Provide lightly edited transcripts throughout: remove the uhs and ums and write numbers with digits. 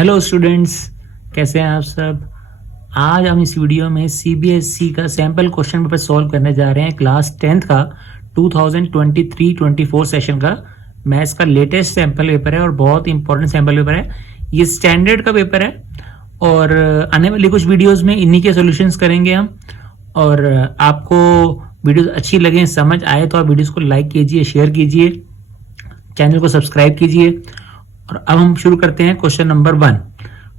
Hello students, कैसे हैं आप सब। आज हम इस वीडियो में सीबीएसई का सैंपल क्वेश्चन पेपर सॉल्व करने जा रहे हैं। क्लास 10th का 2023-24 सेशन का मैथ्स का लेटेस्ट सैंपल पेपर है और बहुत इंपॉर्टेंट सैंपल पेपर है। ये स्टैंडर्ड का पेपर है और आने वाली कुछ वीडियोस में इन्हीं के सॉल्यूशंस करेंगे हम। और आपको वीडियोस अच्छी लगे, समझ आए तो आप वीडियोस को लाइक कीजिए, शेयर कीजिए, चैनल को सब्सक्राइब कीजिए। और अब हम शुरू करते हैं क्वेश्चन नंबर 1।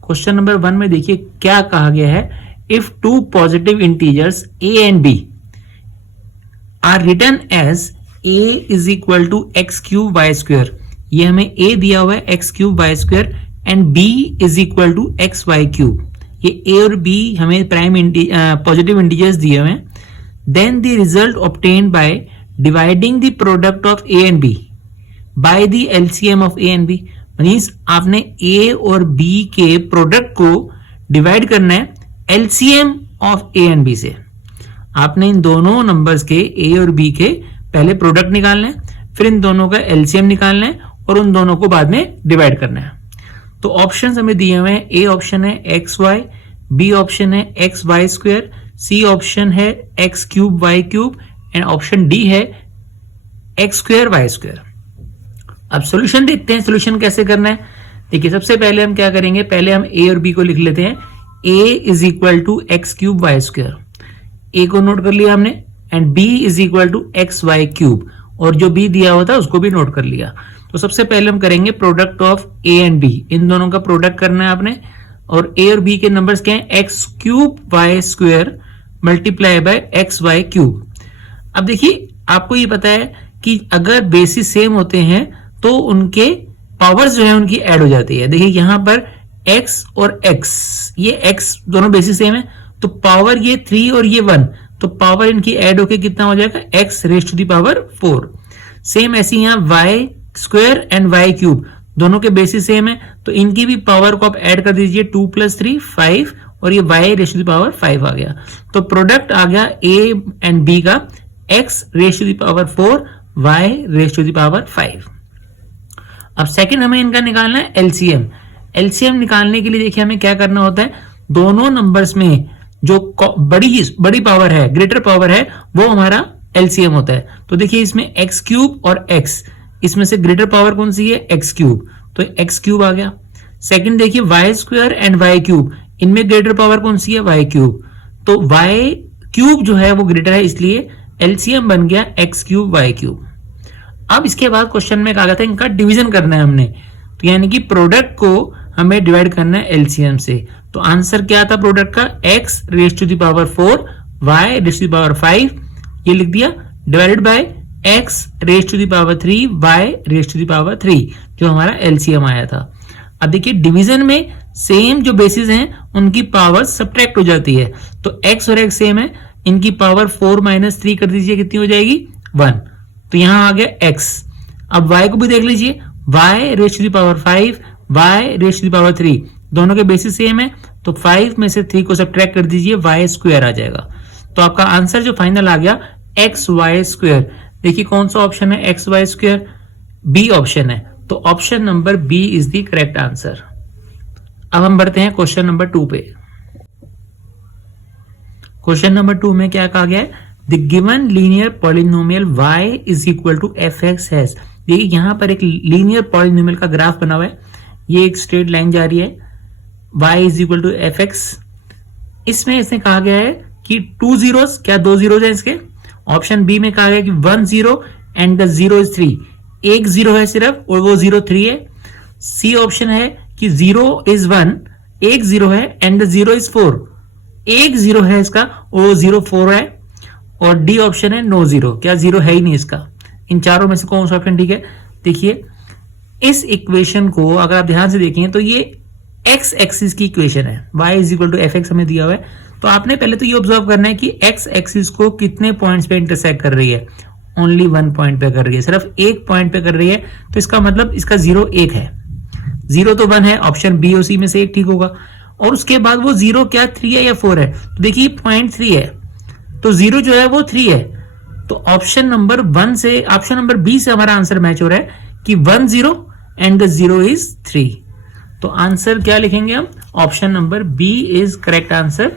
क्वेश्चन नंबर 1 में देखिए क्या कहा गया है। If two positive integers a and b are written as a is equal to x cube y square, ये हमें a दिया हुआ है x cube y square and b is equal to x y cube. ये a और b हमें prime positive integers दिए हुए हैं। Then the result obtained by dividing the product of a and b by the LCM of a and b। Means आपने a और b के product को डिवाइड करना है LCM of a and b से। आपने इन दोनों नंबर्स के a और b के पहले प्रोडक्ट निकालना है, फिर इन दोनों का एलसीएम निकालना है और उन दोनों को बाद में डिवाइड करना है। तो ऑप्शंस हमें दिए हुए हैं। a ऑप्शन है एक्स वाई, b ऑप्शन है x y square, c option है x cube y cube and option d है एक्स स्क्वायर वाई स्क्वायर। अब सॉल्यूशन देखते हैं, सॉल्यूशन कैसे करना है। देखिए सबसे पहले हम क्या करेंगे, पहले हम a और b को लिख लेते हैं। a is equal to x cube y square, a को नोट कर लिया हमने, and b is equal to x y cube, और जो b दिया हुआ था उसको भी नोट कर लिया। तो सबसे पहले हम करेंगे product of a and b, इन दोनों का प्रोडक्ट करना है आपने। और a और b के नंबर्स क्या है, x cube y square multiply by x y cube. अब देखिए आपको ये पता है कि अगर बेसिस सेम होते हैं तो उनके पावर्स जो है उनकी ऐड हो जाती है। देखिए यहां पर x और x, ये x दोनों बेसिस सेम है तो पावर ये 3 और ये 1, तो पावर इनकी ऐड होके कितना हो जाएगा, x raise to the power 4। Same ऐसे यहाँ y square and y cube दोनों के बेसिस सेम है तो इनकी भी पावर को आप ऐड कर दीजिए, 2 + 3 5, और ये y raise to the power 5 आ गया। तो प्रोडक्ट आ गया a एंड b का x raise to the power 4, y raise to the power 5। अब सेकंड हमें इनका निकालना है एलसीएम। एलसीएम निकालने के लिए देखिए हमें क्या करना होता है, दोनों नंबर्स में जो बड़ी पावर है, ग्रेटर पावर है, वो हमारा एलसीएम होता है। तो देखिए इसमें एक्स क्यूब और एक्स, इसमें से ग्रेटर पावर कौन सी है, एक्स क्यूब, तो एक्स क्यूब आ गया। सेकंड देखिए y square and y cube, इनमें ग्रेटर पावर कौन सी है, वाई क्यूब, तो वाई क्यूब जो है वो ग्रेटर है, इसलिए एलसीएम बन गया एक्स क्यूब वाई क्यूब। अब इसके बाद क्वेश्चन में कहा गया था इनका डिवीजन करना है हमने, तो यानी कि प्रोडक्ट को हमें डिवाइड करना है एलसीएम से। तो आंसर क्या था प्रोडक्ट का, x raise to the power 4, y raise to the power 5, ये लिख दिया, divided by x raise to the power 3, y raise to the power 3, जो हमारा एलसीएम आया था। अब देखिए डिवीजन में सेम जो बेसिस हैं उनकी पावर सब्ट्रैक्ट हो जाती है, तो x और x सेम है, इनकी पावर 4 - 3 कर दीजिए, कितनी हो जाएगी, 1। तो यहां आ गया x। अब y को भी देख लीजिए, y raise to the power 5, y raise to the power 3, दोनों के बेसिस सेम है, तो 5 में से 3 को सब्ट्रैक्ट कर दीजिए, y स्क्वायर आ जाएगा। तो आपका आंसर जो फाइनल आ गया एक्स वाई स्क्वायर। देखिए कौन सा ऑप्शन है, x y square, B option है, तो option number B is the correct answer. अब हम बढ़ते हैं क्वेश्चन नंबर 2 पे। क्वेश्चन नंबर 2 में क्या कहा गया है, The given linear polynomial y is equal to fx has। देखिए यहाँ पर एक लीनियर पॉलिनोमियल का ग्राफ बना हुआ है, ये एक स्ट्रेट लाइन जा रही है, y is equal to fx। इसमें इसने कहा गया है कि 2 zeros, क्या 2 zeros है इसके। ऑप्शन बी में कहा गया कि 1 0 एंड द 0 is 3, एक 0 है सिर्फ और वो 0 3 है। सी ऑप्शन है कि 0 is 1, एक 0 है एंड द 0 is 4, एक 0 है इसका और वो 0 4 है। और डी ऑप्शन है नो 0, क्या 0 है ही नहीं इसका। इन चारों में से कौन सा ऑप्शन ठीक है। देखिए इस इक्वेशन को अगर आप ध्यान से देखें तो ये एक्स एक्सिस की इक्वेशन है, y is equal to f x हमें दिया हुआ है। तो आपने पहले तो ये ऑब्जर्व करना है कि एक्स एक्सिस को कितने पॉइंट्स पे इंटरसेक्ट कर रही है, ओनली 1 पॉइंट पे कर रही है, सिर्फ एक पॉइंट पे कर रही है, तो इसका मतलब इसका 0 1 है, 0 तो 1 है, ऑप्शन बी और सी में से एक ठीक होगा। और उसके बाद वो 0 क्या 3 है या 4 है, तो देखिए पॉइंट 3 है, तो 0 जो है वो 3 है, तो ऑप्शन नंबर 1 से, ऑप्शन नंबर बी से हमारा आंसर मैच हो रहा है कि 1 0 एंड द 0 इज 3। तो आंसर क्या लिखेंगे हम? Option number B is correct answer.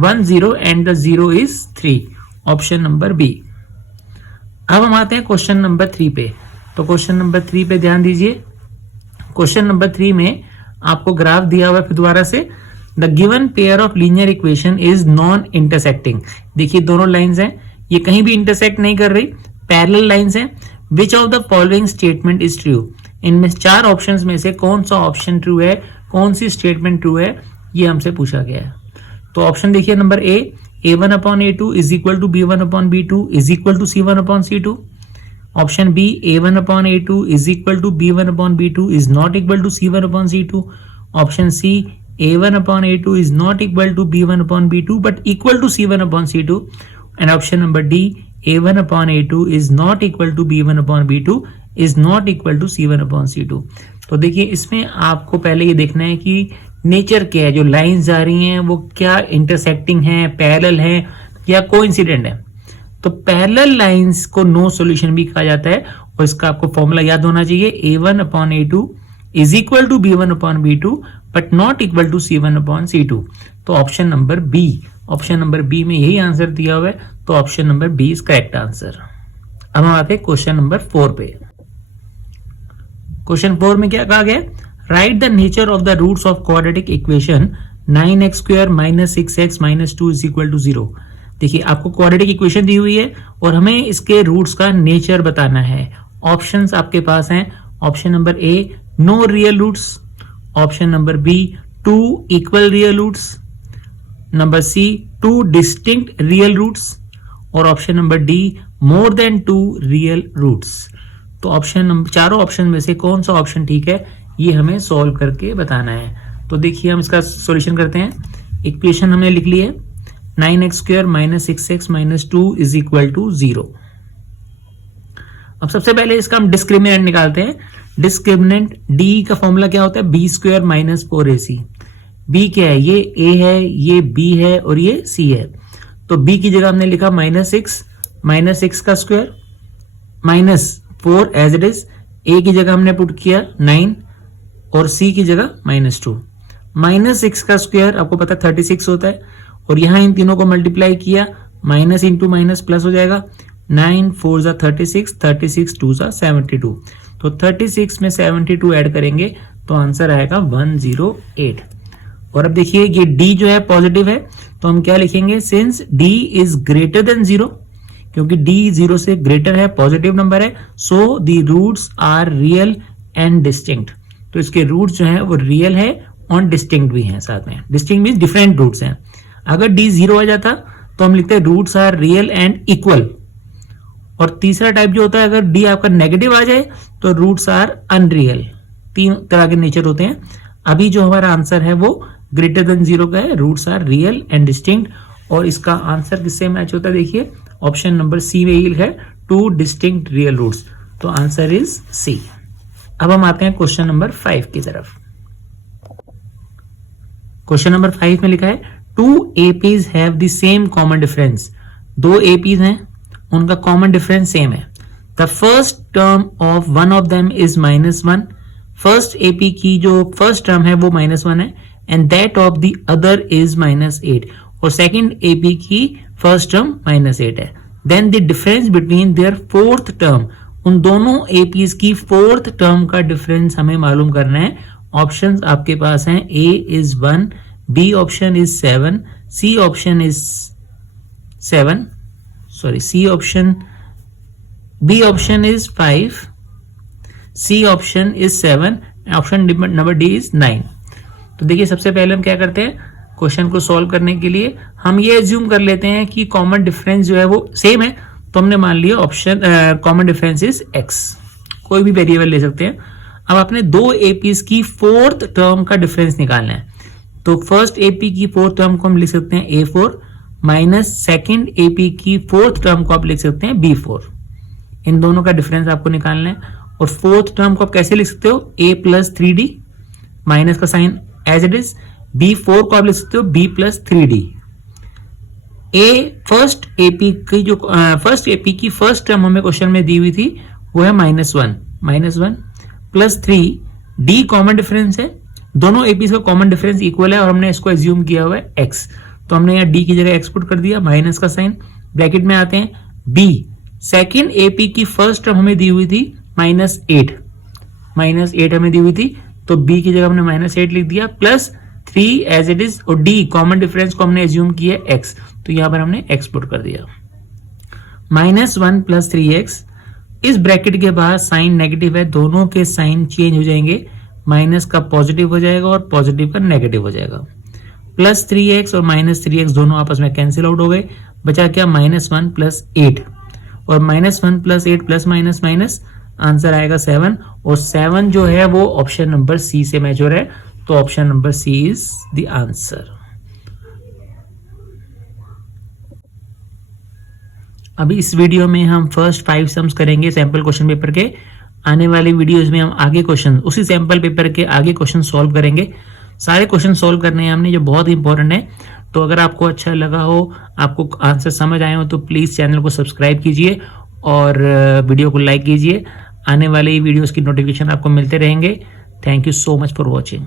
1 0 and the 0 is 3, option number B. अब हम आते हैं क्वेश्चन नंबर 3 पे। तो क्वेश्चन नंबर 3 पे ध्यान दीजिए। क्वेश्चन नंबर 3 में आपको ग्राफ दिया हुआ है फिर दोबारा से। The given pair of linear equation is non intersecting. देखिए दोनों लाइंस हैं, ये कहीं भी इंटरसेक्ट नहीं कर रही, पैरेलल लाइंस हैं। Which of the following statement is true? इनमें 4 ऑप्शंस में से कौन सा ऑप्शन ट्रू है, कौन सी स्टेटमेंट ट्रू है, ये हमसे पूछा गया है। तो ऑप्शन देखिए number A, a1 upon a2 is equal to b1 upon b2 is equal to c1 upon c2. Option B, a1 upon a2 is equal to b1 upon b2 is not equal to c1 upon c2. Option C, a1 upon a2 is not equal to b1 upon b2 but equal to c1 upon c2. And option number D, a1 upon a2 is not equal to b1 upon b2 is not equal to c1 upon c2. तो देखिए इसमें आपको पहले ये देखना है कि nature क्या है, जो लाइंस जा रही हैं वो क्या इंटरसेक्टिंग है, पैरेलल है या कोइंसिडेंट है। तो पैरेलल लाइंस को नो सॉल्यूशन भी कहा जाता है और इसका आपको फॉर्मूला याद होना चाहिए, a1 upon a2 is equal to b1 upon b2 but not equal to c1 upon c2. तो option number B, option number B में यही आंसर दिया हुआ है, तो option number B is correct answer. अब हम आते हैं क्वेश्चन नंबर 4 पे। क्वेश्चन 4 में क्या कहा गया? Write the nature of the roots of quadratic equation 9x square minus 6x minus 2 is equal to 0। देखिए आपको क्वाड्रेटिक इक्वेशन दी हुई है और हमें इसके रूट्स का नेचर बताना है। ऑप्शंस आपके पास हैं। Option number A, no real roots. Option number B, 2 equal real roots. Number C, 2 distinct real roots. और option number D, more than 2 real roots. तो ऑप्शन नंबर, चारों ऑप्शन में से कौन सा ऑप्शन ठीक है, ये हमें सॉल्व करके बताना है। तो देखिए हम इसका सॉल्यूशन करते हैं। इक्वेशन हमने लिख ली है 9x square minus 6x minus 2 is equal to 0। अब सबसे पहले इसका हम डिस्क्रिमिनेंट निकालते हैं। डिस्क्रिमिनेंट डी का फॉर्मूला क्या होता है? B square minus 4ac। B क्या है? ये a है, ये b है और ये c है। तो b की जगह हमने लिखा माइनस 6 का square minus 4 as it is. a की जगह हमने पुट किया 9 और c की जगह -2। माइनस 6 का स्क्वायर आपको पता 36 होता है और यहां इन तीनों को मल्टीप्लाई किया, माइनस इंटू माइनस प्लस हो जाएगा। 9 4 जा 36, 36 2 जा 72। तो 36 में 72 ऐड करेंगे तो आंसर आएगा 108। और अब देखिए ये d जो है पॉजिटिव है तो हम क्या लिखेंगे? Since d is greater than 0, क्योंकि d 0 से ग्रेटर है, पॉजिटिव नंबर है, so the roots are real and distinct. तो इसके रूट्स जो है वो रियल है और डिस्टिंक्ट भी हैं साथ में। डिस्टिंक्ट मींस डिफरेंट रूट्स हैं। अगर d 0 आ जाता तो हम लिखते हैं roots are real and equal. और तीसरा टाइप जो होता है, अगर d आपका नेगेटिव आ जाए तो रूट्स आर अनरियल। 3 तरह के नेचर होते हैं। अभी जो हमारा आंसर है वो ग्रेटर देन 0 का है, roots are real and distinct. और इसका आंसर किससे मैच होता है? देखिए ऑप्शन नंबर सी में ये है 2 डिस्टिंक्ट रियल रूट्स। तो आंसर इज सी। अब हम आते हैं क्वेश्चन नंबर 5 की तरफ। क्वेश्चन नंबर 5 में लिखा है 2 APs have the same common difference. 2 APs हैं, उनका कॉमन डिफरेंस सेम है। The first term of one of them is -1। First AP की जो फर्स्ट टर्म है वो -1 है and that of the other is -8। और सेकंड AP की फर्स्ट टर्म -8 है। Then the difference between their fourth term, उन दोनों APs की फोर्थ टर्म का डिफरेंस हमें मालूम करना है। ऑप्शंस आपके पास हैं, A is 1, B option is 7, C option is 7, sorry C option, B option is 5, C option is 7, option number D is 9। तो देखिए सबसे पहले हम क्या करते हैं, क्वेश्चन को सॉल्व करने के लिए हम ये एज्यूम कर लेते हैं कि कॉमन डिफरेंस जो है वो सेम है। तो हमने मान लिया option common difference is x। कोई भी वेरिएबल ले सकते हैं। अब आपने 2 APs की फोर्थ टर्म का डिफरेंस निकालना है। तो फर्स्ट AP की फोर्थ टर्म को हम लिख सकते हैं A4 माइनस सेकेंड AP की फोर्थ टर्म को आप लिख सकते हैं B4। इन दोनों का डिफरेंस आपको निकालना है। और फोर्थ टर्म को आप कैसे लिख सकते हो? A प्लस 3D, माइनस का sign as it is. B4 को आप लिख सकते हो B plus 3D। First AP की फर्स्ट टर्म हमें क्वेश्चन में दी हुई थी वो है -1 प्लस 3। D कॉमन डिफरेंस है, दोनों एपीज का कॉमन डिफरेंस इक्वल है और हमने इसको एज्यूम किया हुआ है एक्स, तो हमने यहाँ डी की जगह एक्स पुट कर दिया, माइनस का साइन। ब्रैकेट में आते हैं बी, सेकेंड एपी की फर्स्ट टर्म हमें दी हुई थी -8, -8 हमें दी हुई थी, तो बी की जगह हमने -8 लिख दिया, प्लस 3 एज इट इज, और डी कॉमन डिफरेंस को हमने एज्यूम किया एक्स, तो यहां पर हमने एक्स पुट कर दिया। -1 + 3x, इस ब्रैकेट के बाद साइन नेगेटिव है, दोनों के साइन चेंज हो जाएंगे, माइनस का पॉजिटिव हो जाएगा और पॉजिटिव का नेगेटिव हो जाएगा। +3x और -3x दोनों आपस में कैंसिल आउट हो गए, बचा क्या -1 + 8, और -1 + 8 प्लस माइनस माइनस आंसर आएगा 7, और 7 जो है वो ऑप्शन नंबर सी से मैच हो रहा है, तो option number C is the answer. अभी इस वीडियो में हम फर्स्ट 5 सम्स करेंगे सैंपल क्वेश्चन पेपर के। आने वाली वीडियोस में हम आगे क्वेश्चन उसी सैंपल पेपर के आगे क्वेश्चन सॉल्व करेंगे। सारे क्वेश्चन सॉल्व करने हैं हमने, जो बहुत इंपॉर्टेंट है। तो अगर आपको अच्छा लगा हो, आपको आंसर समझ आए हो, तो प्लीज चैनल को सब्सक्राइब कीजिए और वीडियो को लाइक कीजिए। आने वाली वीडियोस की नोटिफिकेशन आपको मिलते रहेंगे। Thank you so much for watching.